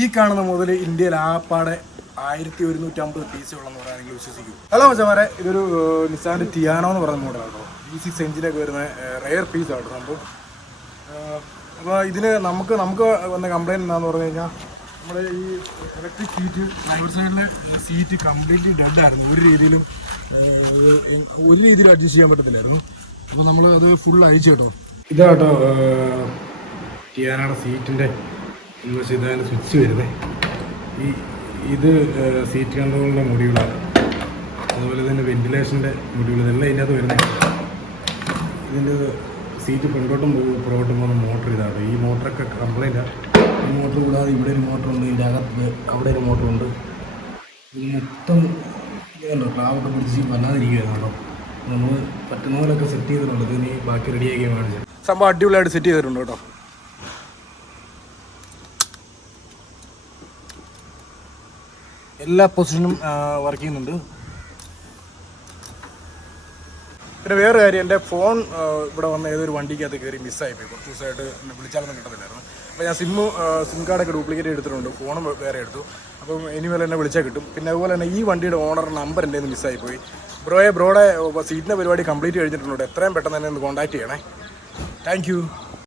ഈ കാണുന്ന മുതൽ ഇന്ത്യയിൽ ആപ്പാടെ 1150 പീസുകളെന്ന് പറയാനെങ്കിൽ വിശ്വസിക്കും. ഹലോ മച്ചമാരെ, ഇതൊരു നിസാൻ്റെ ടിയാനോ എന്ന് പറയുന്ന മോഡലാണ്. V6 എഞ്ചിനൊക്കെ വരുന്ന റെയർ പീസാണ് സംഭവം. അപ്പോൾ ഇതിന് നമുക്ക് വന്ന കംപ്ലയിൻറ്റ് എന്താണെന്ന് പറഞ്ഞു കഴിഞ്ഞാൽ, നമ്മുടെ ഈ ഇലക്ട്രിക് സീറ്റ്, ഡ്രൈവർ സൈഡിലെ സീറ്റ് കംപ്ലീറ്റ്ലി ഡെഡായിരുന്നു. ഒരു രീതിയിലും അഡ്ജസ്റ്റ് ചെയ്യാൻ പറ്റത്തില്ലായിരുന്നു. അപ്പോൾ നമ്മൾ അത് ഫുൾ അയച്ചു കേട്ടോ. ഇതാട്ടോ ടിയാനോയുടെ സീറ്റിൻ്റെ പക്ഷേ ഇതാണ് സ്വിച്ച് വരുന്നത്. ഇത് സീറ്റ് കൺട്രോളിൻ്റെ മൊഡ്യൂളാണ്. അതുപോലെ തന്നെ വെന്റിലേഷൻ്റെ മൊഡ്യൂൾ, ഇതെല്ലാം ഇതിനകത്ത് വരുന്നത്. ഇതിൻ്റെ സീറ്റ് ഫ്രണ്ടോട്ടും പുറകോട്ടും പോകുന്ന മോട്ടർ ഇതാണ്. ഈ മോട്ടറൊക്കെ കംപ്ലൈൻറ്റാണ്. ഈ മോട്ടർ കൂടാതെ ഇവിടെ ഒരു മോട്ടറുണ്ട്, ഇതിൻ്റെ അകത്ത് അവിടെ ഒരു മോട്ടറുണ്ട്. ഇത് മൊത്തം ഇതുണ്ടോ ക്ലാവൊക്കെ പിടിച്ച് വല്ലാതിരിക്കുകയാണ് കേട്ടോ. നമ്മൾ പറ്റുന്ന പോലെയൊക്കെ സെറ്റ് ചെയ്തിട്ടുണ്ട്. ഇതിന് ബാക്കി റെഡിയാക്കി കാണിച്ചു. സംഭവം അടിപൊളിയായിട്ട് സെറ്റ് ചെയ്തിട്ടുണ്ട് കേട്ടോ. എല്ലാ പൊസിഷനും വർക്ക് ചെയ്യുന്നുണ്ട്. പിന്നെ വേറെ കാര്യം, എൻ്റെ ഫോൺ ഇവിടെ വന്ന ഏതൊരു വണ്ടിക്കകത്ത് കയറി മിസ്സായിപ്പോയി. കുറച്ച് ദിവസമായിട്ട് എന്നെ വിളിച്ചാലൊന്നും കിട്ടത്തില്ലായിരുന്നു. അപ്പോൾ ഞാൻ സിം കാർഡൊക്കെ ഡ്യൂപ്ലിക്കേറ്റ് എടുത്തിട്ടുണ്ട്, ഫോണും വേറെ എടുത്തു. അപ്പം ഇനി വല്ല എന്നെ വിളിച്ചാൽ കിട്ടും. പിന്നെ അതുപോലെ തന്നെ ഈ വണ്ടിയുടെ ഓണർ നമ്പർ എൻ്റെ നിന്ന് മിസ്സായിപ്പോയി. ബ്രോയുടെ സീറ്റിൻ്റെ പരിപാടി കംപ്ലീറ്റ് കഴിഞ്ഞിട്ടുണ്ട്. എത്രയും പെട്ടെന്ന് തന്നെ ഒന്ന് കോൺടാക്ട് ചെയ്യണേ. താങ്ക്